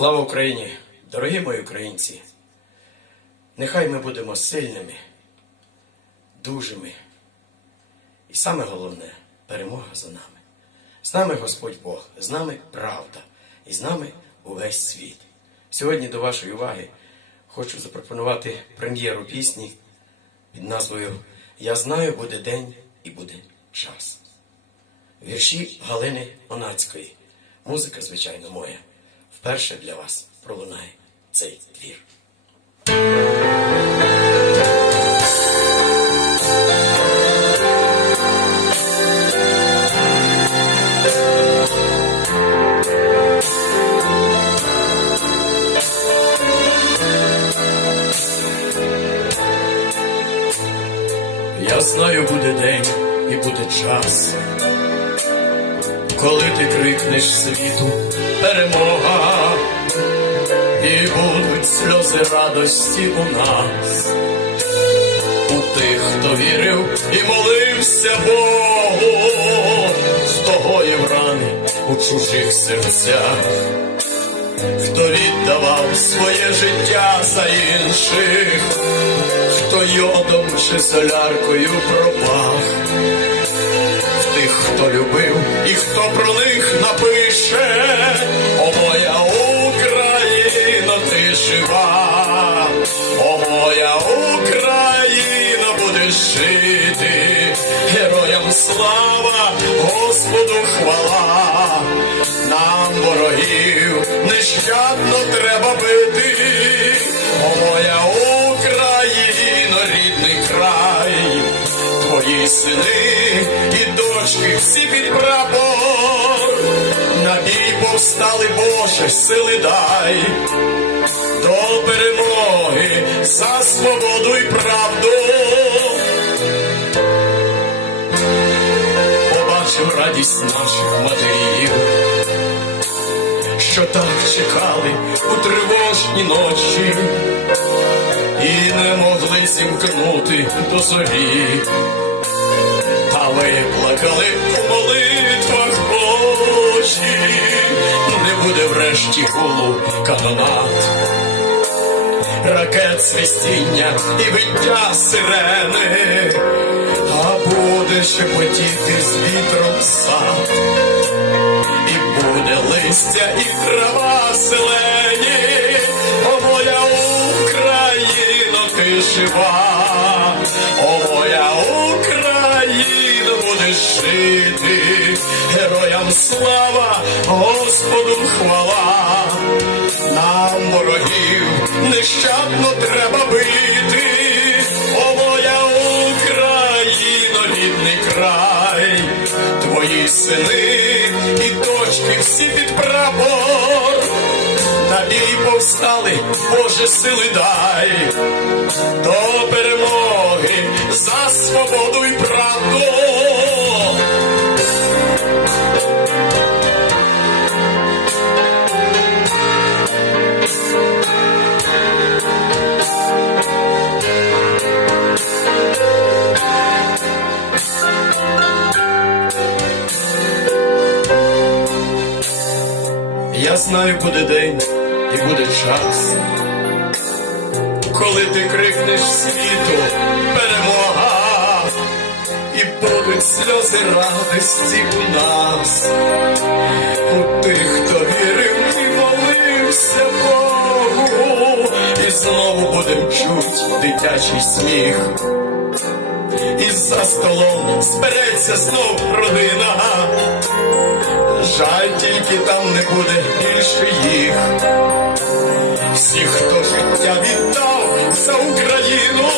Слава Україні! Дорогі мої українці! Нехай ми будемо сильними, дужими. І саме головне перемога за нами. З нами Господь Бог, з нами правда, і з нами увесь світ. Сьогодні до вашої уваги хочу запропонувати прем'єру пісні під назвою Я знаю, буде день і буде час. Вірші Галини Онацької. Музика, звичайно, моя. Вперше для вас пролунає цей твір. Я знаю, буде день і буде час, коли ти крикнеш світу перемога, і будуть сльози радості у нас, у тих, хто вірив і молився Богу, здогоїв рани у чужих серцях, хто віддавав своє життя за інших, хто йодом чи соляркою пропах в тих, хто любив і хто про них напише, о моя Україна, ти жива, о моя Україна, будеш жити, героям слава, Господу хвала, нам ворогів нещадно треба бити, о моя Україно, рідний край. Твої сини і всі під прапор, на бій повстали, Боже, сили дай. До перемоги за свободу і правду. Побачив радість наших матерів, що так чекали у тривожні ночі. І не могли зімкнути до зорі, та виплакали у молитвах Божі, не буде врешті гулу канонат, ракет свистіння і виття сирени, а буде шепотіти з вітром сад, і буде листя і трава зелені, о моя Україно, ти жива, Україно, жити, героям слава, Господу хвала, нам ворогів нещадно треба бити, о моя Україно, рідний край, твої сини і дочки всі під прапор. На бій повстали, Боже, сили дай. До перемоги за свободу знаю, буде день і буде час, коли ти крикнеш світу перемога, і будуть сльози радості у нас, у тих, хто вірив і молився Богу, і знову будем чуть дитячий сміх. І за столом збереться знов родина. Жаль, тільки там не буде більше їх. Всі, хто життя віддав за Україну,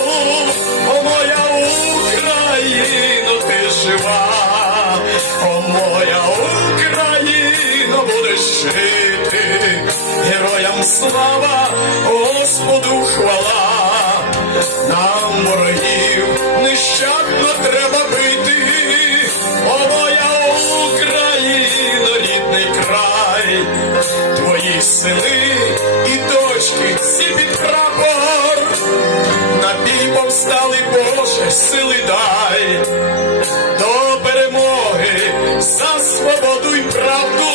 о моя Україно, ти жива, о моя Україно, будеш жити, героям слава, і повстали Боже, сили дай до перемоги за свободу і правду.